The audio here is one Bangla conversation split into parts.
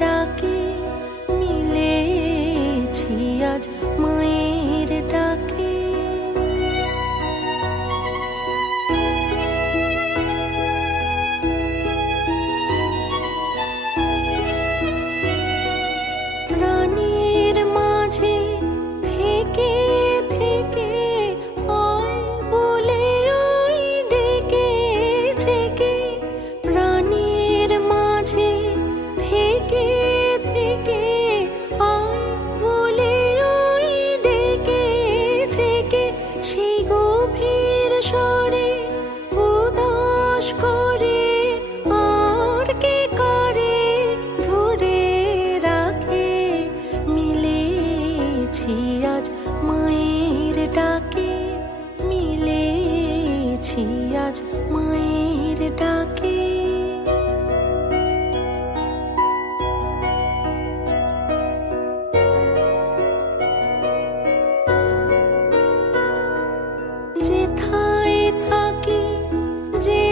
ডাকে মিলেছি আজ মায়ের ডাকে। প্রাণের মাঝে থেকে থেকে আয় বলে ওই ডেকে থেকে, প্রাণের মাঝে থেকে থেকে আয় বলে ওই ডেকে থেকে, সেই গভীর স্বরে উদাস করে আর কে করে ধরে রাখে। মিলেছি আজ মায়ের ডাকে মিলেছি আজ মায়ের ডাকে। যেথায় থাকি যে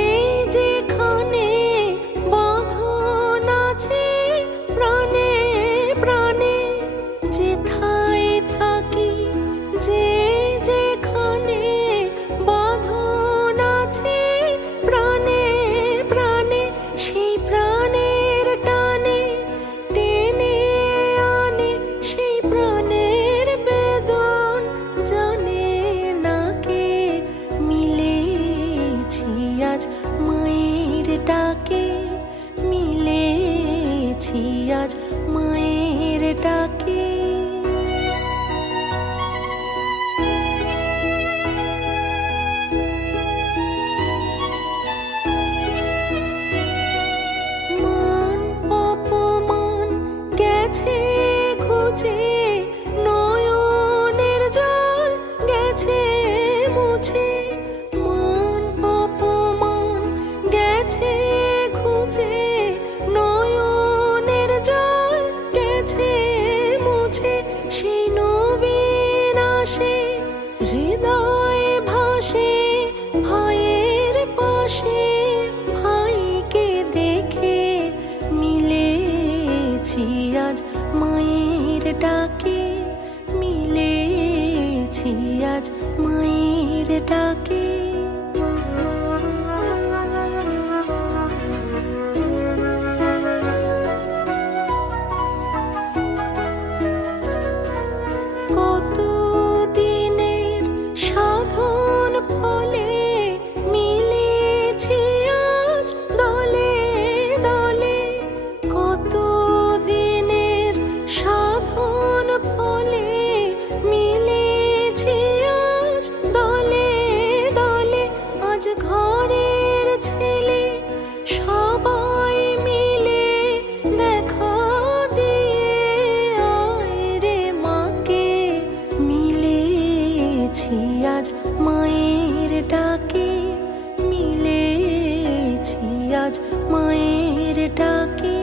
যেখানে বাঁধন আছে প্রাণে প্রাণে, যেথায় থাকি যে যেখানে বাঁধন আছে প্রাণে প্রাণে, সেই প্রাণের টানে টেনে আনে সেই প্রাণের বেদন জানে না কে। মিলেছি আজ মায়ের ডাকে মিলেছি আজ মায়ের ডাকে। মান অপমান গেছে ঘুচে নয়নের জল গেছে মুছে, মান অপমান গেছে ঘুচে নয়নের জল গেছে মুছে, সেই নবীন আসে হৃদয়ে ভাসে ভাইয়ের পাশে ভাইকে দেখে। মিলেছি আজ মায়ের ডাকে মিলেছি আজ মায়ের ডাকে। কত দিনের সাধন ফলে মিলেছি আজ দলে দলে, কত দিনের সাধন ফলে মিলেছি আজ দলে দলে। আজ ঘরের ছেলে সবাই মিলে দেখা দিয়ে আয় রে মাকে। মিলেছি আজ মায়ের ডাকে মিলেছি আজ মায়ের ডাকে।